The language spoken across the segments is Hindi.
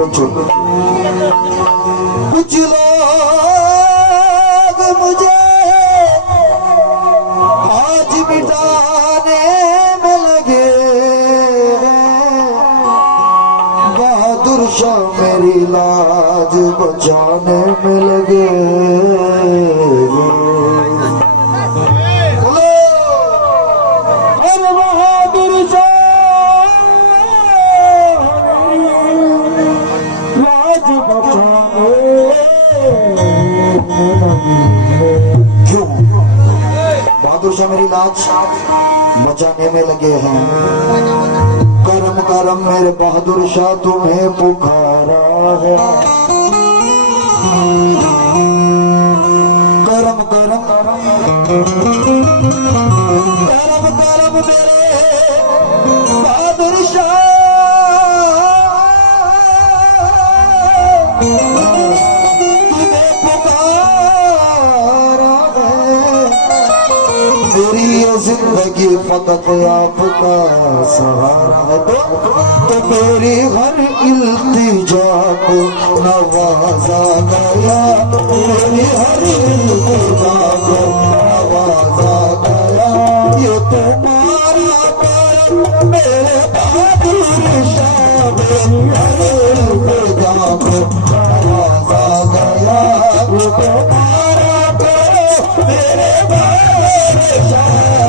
कुछ लोग मुझे आज मिटाने में लगे, बहादुर शाह मेरी लाज बचाने में लगे। बहादुर शाह मेरी लाज बचाने में लगे हैं। करम करम मेरे बहादुर शाह तुम्हें पुकारा है। करम करम करम करम मेरे बहादुर शाह जिंदगी फकत आपका सहारा है तो मेरी हर इल्तिजा को नवाजा गया, मेरी हर इल्तिजा को नवाजा गया। ये तुम्हारा करम मेरे बहादुर शाह, मेरी हर इल्तिजा को नवाजा गया। ये तुम्हारा करम मेरे बहादुर शाह,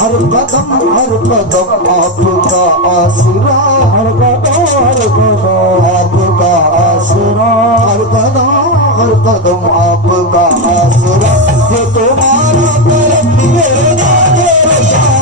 हर कदम आपका आसरा, हर कदम आपका आसरा, हर कदम आपका आसरा। ये तुम्हारा करम मेरे बहादुर शाह।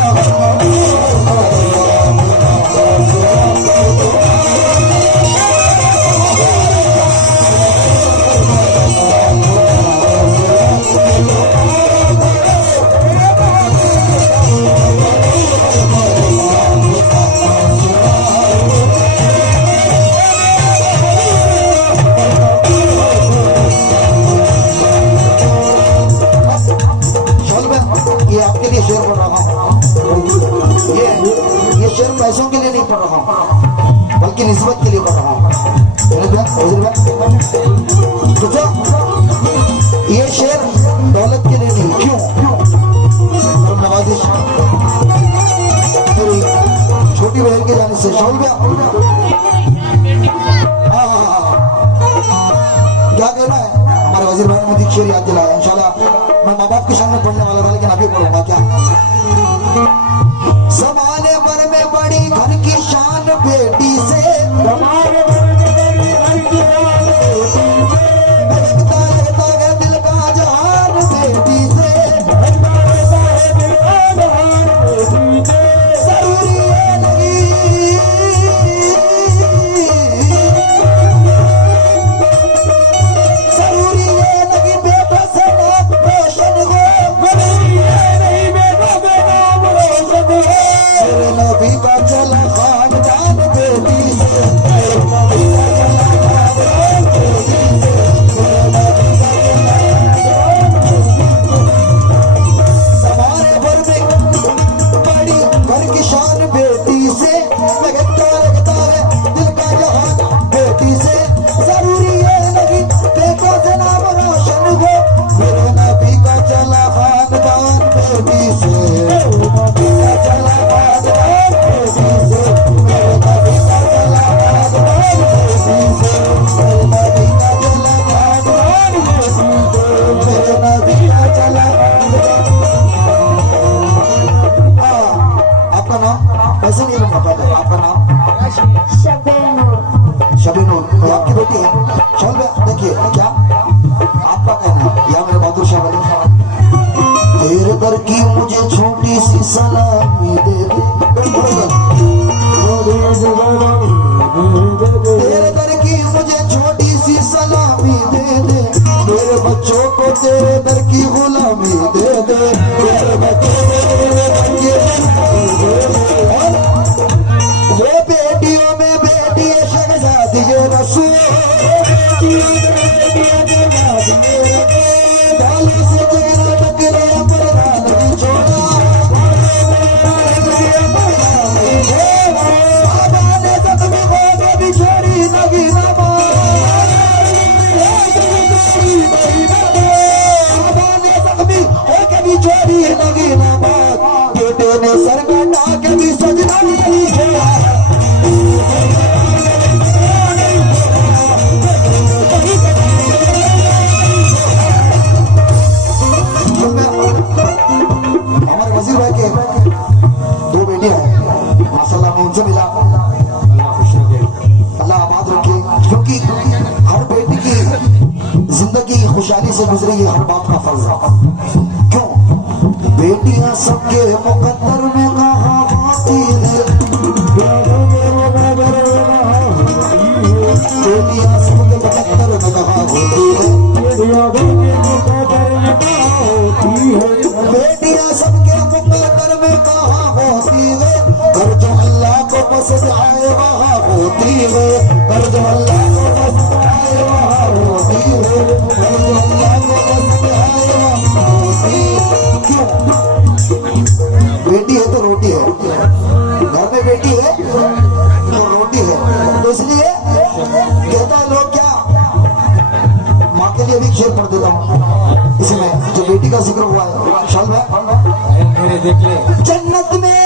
आपकी निस्बत के लिए कर रहा हूँ। तो ये शेर दौलत के लिए नहीं, क्यों? नवाजिश मेरी छोटी बहन के जाने से शौल गया। क्या कहना है हमारे वजीर भाई ने मुझे एक शेर याद दिलाया। इंशाल्लाह मैं माँ बाप के सामने पढ़ने वाला था, लेकिन अभी पढ़ूंगा। क्या समाने पर में बड़ी घर की शान बेटी से, लगता है दिल का जहान बेटी से, जरूरी है नहीं, जरूरी है नहीं बेटा से नाम रोशन हो, मेरे नबी का चला खानदान बेटी से, समाने भर में बड़ी घर की शान बेटी से, लगता है दिल का जहान बेटी से, जरूरी है नहीं देखो से नाम रोशन हो, मेरे नबी का चला खानदान बेटी से, नबी का चला खानदान बेटी से, मेरे नबी का चला खानदान बेटी से, मेरे नबी का चला खानदान बेटी से, मेरे नबी का चला खानदान। आपका नाम वैसे नहीं लूंगा, पहले आपका नाम शबीनूर, ये आपकी बेटी है। चल देखिए क्या आपका कहना है, या मेरे बहादुर शाह वाले, तेरे दर की मुझे छोटी सी सलामी दे दे, तेरे दर की मुझे छोटी सी सलामी दे दे, मेरे बच्चों को तेरे दर की गुलामी दे दे, मेरे बच्चों को तेरे दर की गुलामी दे दे। ये बेटियों में बेटी है शहजादी ये रसूल, डाली से चेहरा टकरा परवान की छोड़ा, बाबा ने जख्मी को कभी छोड़ी नगी नमा, बाबा ने जख्मी को कभी छोड़ी नगी नमा, बेटे ने सर कटा कभी सजना नहीं छोड़ा। हमारे वजीर भाई के दो बेटे हैं माशाल्लाह, मैं उनसे मिला, अल्लाह आबाद रखे, क्योंकि हर बेटी की जिंदगी खुशहाली से गुजरे ये हर बाप का फर्ज है। क्यों? बेटियां सबके मुकद्दर में कहाँ होती है, बेटियां सबके मुकद्दर में कहाँ होती है, बेटियां सबके मुकद्दर में कहाँ होती है, पर जो अल्लाह को पसंद आए वहाँ होती है, पर जो अल्लाह को पसंद आए वहाँ होती है, पर जो अल्लाह को पसंद आए वहाँ होती है। क्यों? बेटी है तो रोटी है, घर में बेटी है तो रोटी है, तो इसलिए कहता है लोग क्या, माँ के लिए भी शेर पढ़ देता हूँ इसमें जो बेटी का जिक्र हुआ है। शाल जन्नत में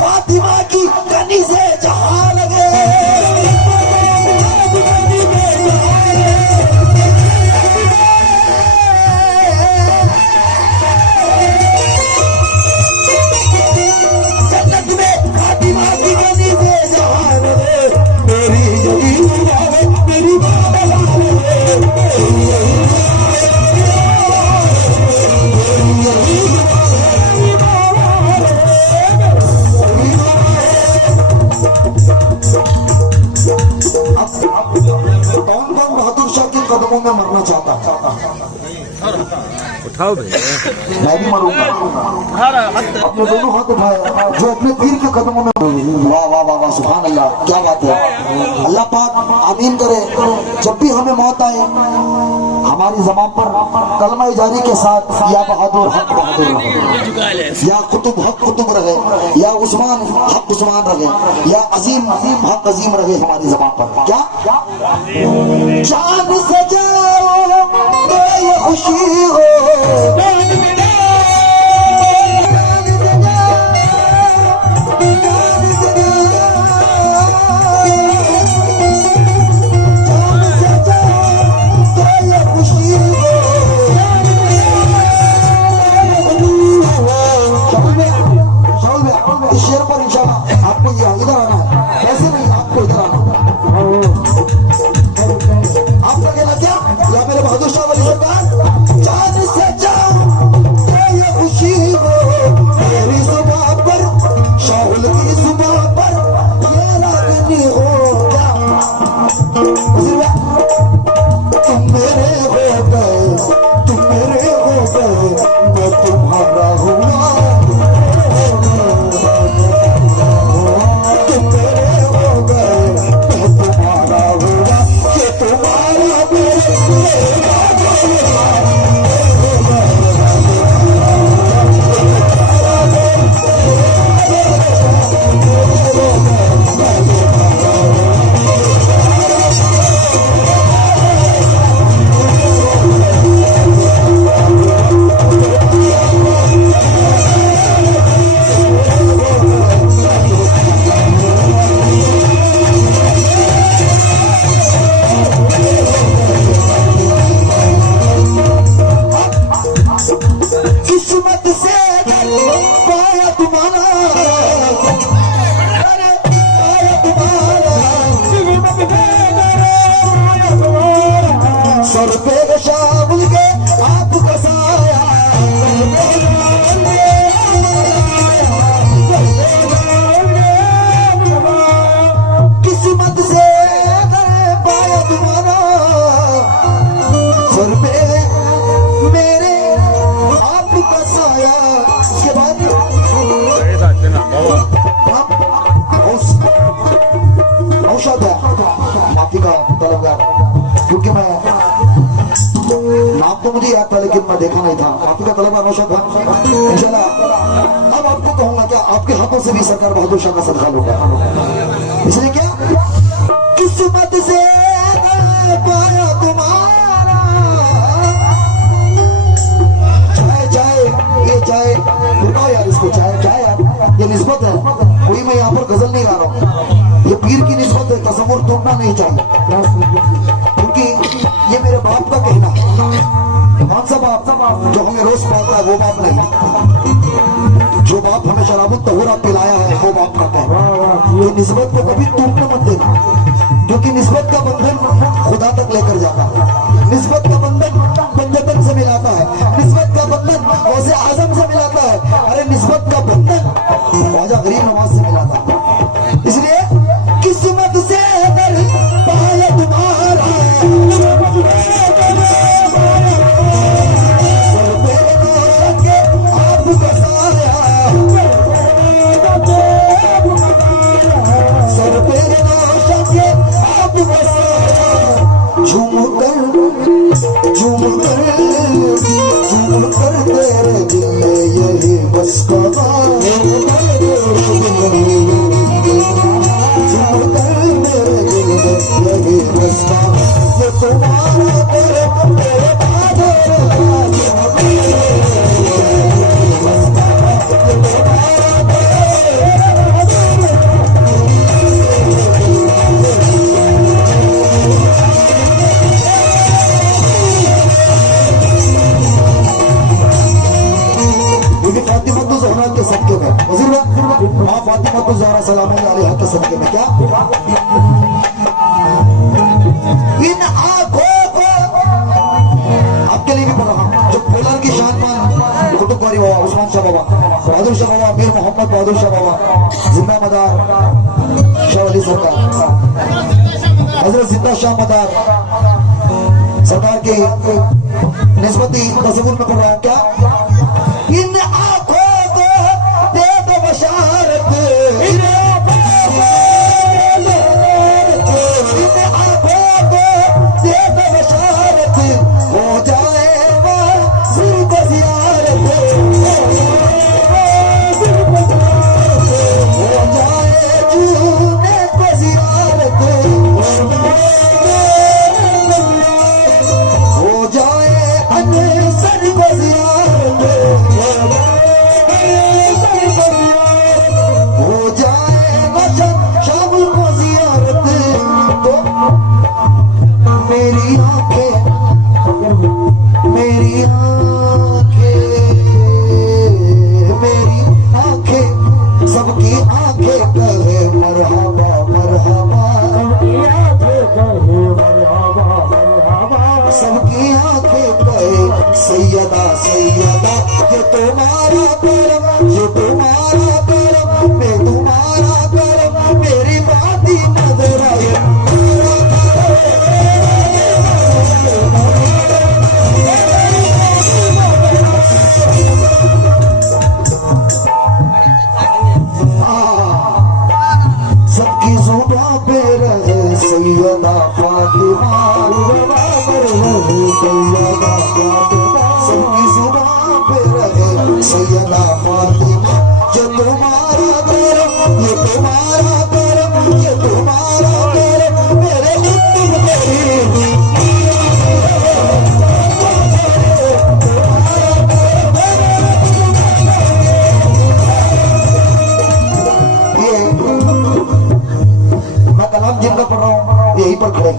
फातिमा की कनी से जहां लगे, जन्नत में फातिमा की कनी से जहां लगे, मेरी जगी आवे मेरी कौन कौन बहादुर शाह के कदमों में मरना चाहता? उठाओ भैया, मैं भी मरूंगा। अपने दोनों हाथ उठाए जो अपने पीर के कदमों में। वाह वाह वाह वाह, सुभान अल्लाह, क्या बात है। अल्लाह पाक आमीन करे। जब भी हमें मौत आए हमारी ज़बान पर कलमा जारी के साथ या बहादुर हक बहादुर रहे, या कुतुब हक कुतुब रहे, या उस्मान हक उस्मान रहे, या अजीम हक अजीम रहे हमारी ज़बान पर। क्या चांद सजाओ तो ये खुशी हो, आपको ये इधर आना है, कैसे नहीं आपको इधर आना आपका कहना क्या या मेरे बहादुर शाह वाली सरकार चांद से जाओ ये खुशी हो मेरी सुबह पर शाहुल की सुबह पर ये रागनी हो। क्या तुम मेरे हो गए, तुम मेरे हो गए, मैं तुम्हारा हुआ, सर पे शामिल के आपका साया, किस्मत से पाया तुम्हारा, सर पे मेरे आपका साया। इसके बाद औषध है माफी का तलबगार, क्योंकि मैं नाम तो मुझे याद था लेकिन मैं देखा नहीं था। माफी का तलबगार औषध था इंशाल्लाह। अब आपको कहूंगा क्या आपके हाथों से भी सरकार बहादुर शाह का सदका लूटा, इसलिए क्या किस्मत से पाया तुम्हारा, चाहे चाहे ये चाहे रुकाओ यार इसको, चाहे चाहे यार ये निस्बत है, कोई मैं यहाँ पर गजल नहीं गा रहा हूँ, ये पीर की निस्बत है, तसव्वुर टूटना नहीं चाहिए, क्योंकि ये मेरे बाप का कहना है। कौन सा बाप जो हमें रोज पाता है वो बाप नहीं, जो बाप हमें शराबत तहुरा पिलाया है वो बाप का कहना। ये निस्बत को कभी टूटने मत देना, क्योंकि निस्बत का बंधन खुदा तक लेकर जाता है, निस्बत का बंधन बंदतन से मिलाता है, निस्बत का बंधन गौसे आजम से मिलाता है, अरे निस्बत का बंधन ख्वाजा गरीब नवाज से मिलाता है। इसलिए किस्मत से पाया तुम्हारा, झूम कर तेरे दिल में यही बस कहा, झूम कर मेरे दिल में यही बस कहा, ये तुम्हारा तेरे के सदके में माँ फातिमा तो ज़हरा सलाम अलैहा के सदके में क्या इन आंखों को आपके लिए भी पढ़ रहा हूँ, जो कोलार की शान मान कुतुबकारी बाबा उस्मान शाह बाबा, बहादुर शाह बाबा, मीर मोहम्मद बहादुर शाह बाबा, जिंदा मदार शाह अली सरकार, हजरत जिंदा शाह मदार सरकार की निस्बती तस्वीर में पढ़ रहा हूँ। क्या इन आंखों को दे दो बशारत, इन आंखों को दे दो बशारत, वो सैयदा सैयदा ये तुम्हारा करम, ये तुम्हारा करम, मैं तुम्हारा करम, मेरी बात ही नजर आए। सबकी जुबां पे रहे सैयदा फातिमा, सैयदा फातिमा, सबकी जुबां पे रहे सैयदा फातिमा। ये तुम्हारा करम, ये तुम्हारा करम, ये तुम्हारा करम, मेरे मुत्तम मेरी कलाम जिनका पढ़ रहा हूँ यहीं पर खड़े हैं।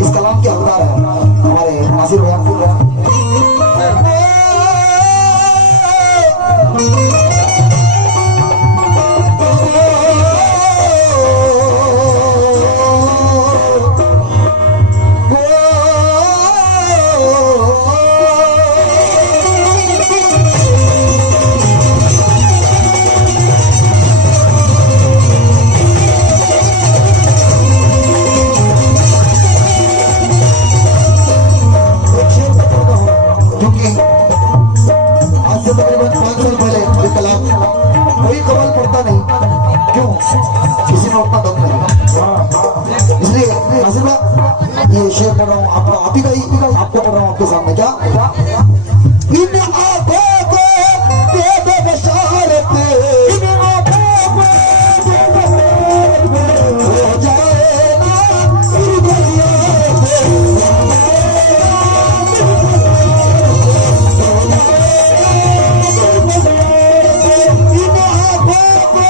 इस कलाम के हकदार है हमारे नासिर भैया। ये शेर पढ़ रहा हूँ आपको, आप ही का आपको पढ़ रहा हूँ आपके सामने। क्या इन आंखों को दे दो बशारत, इन आंखों को दे दो बशारत, हो जाए ना फिर बलियात, इन आंखों को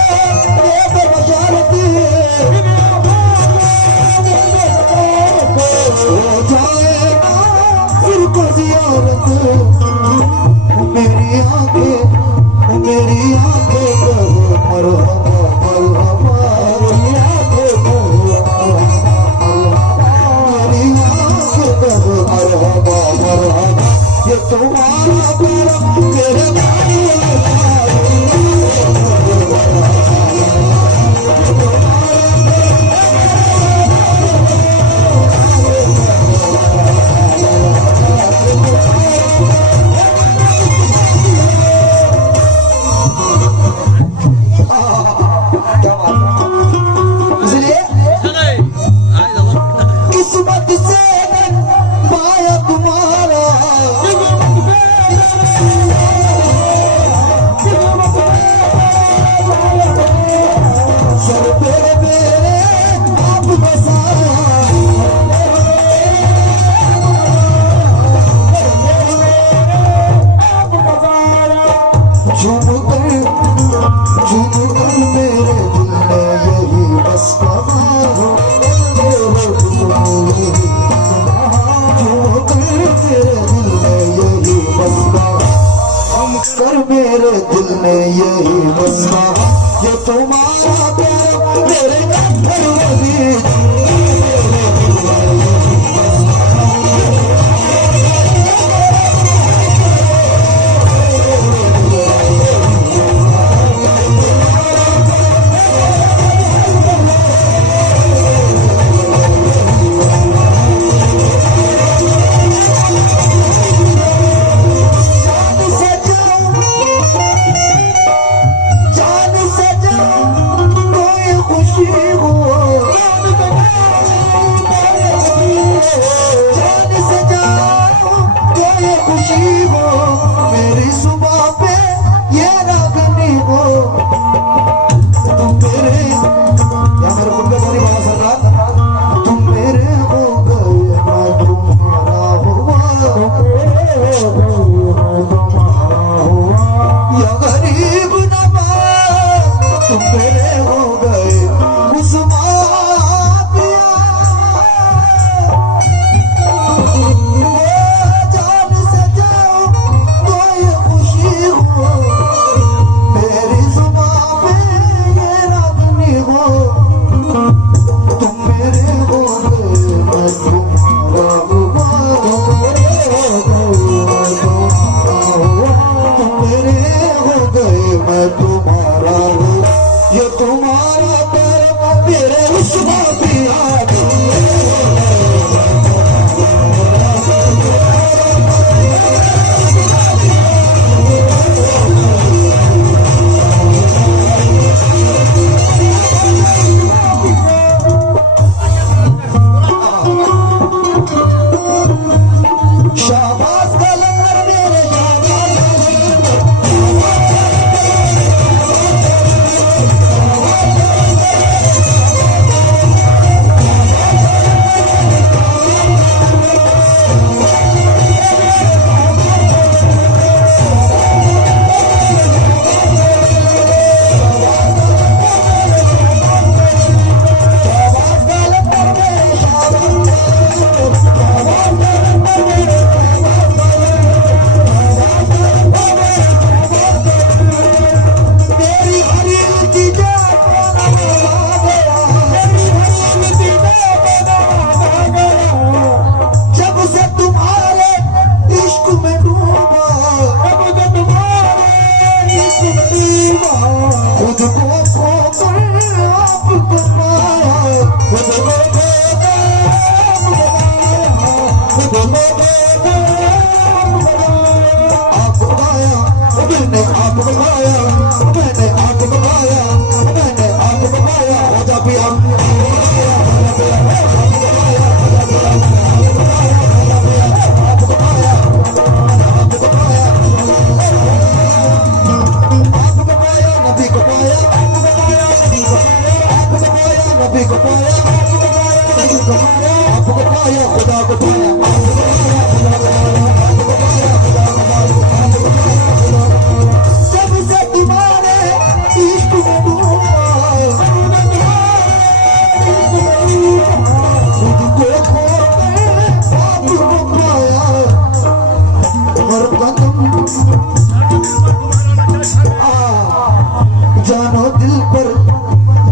दे दो बशारत, हो जाएगा फिर को जियारत। मेरी आंखें कहो मरहबा मरहबा, मेरी आंखें कहो मरहबा मरहबा, ये तुम्हारा करम मेरे मेरे दिल में यही बसना, ये तुम्हारा प्यार मेरे घर वाली।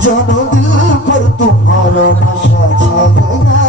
जानो दिल पर तुम्हारा नशा छा गया।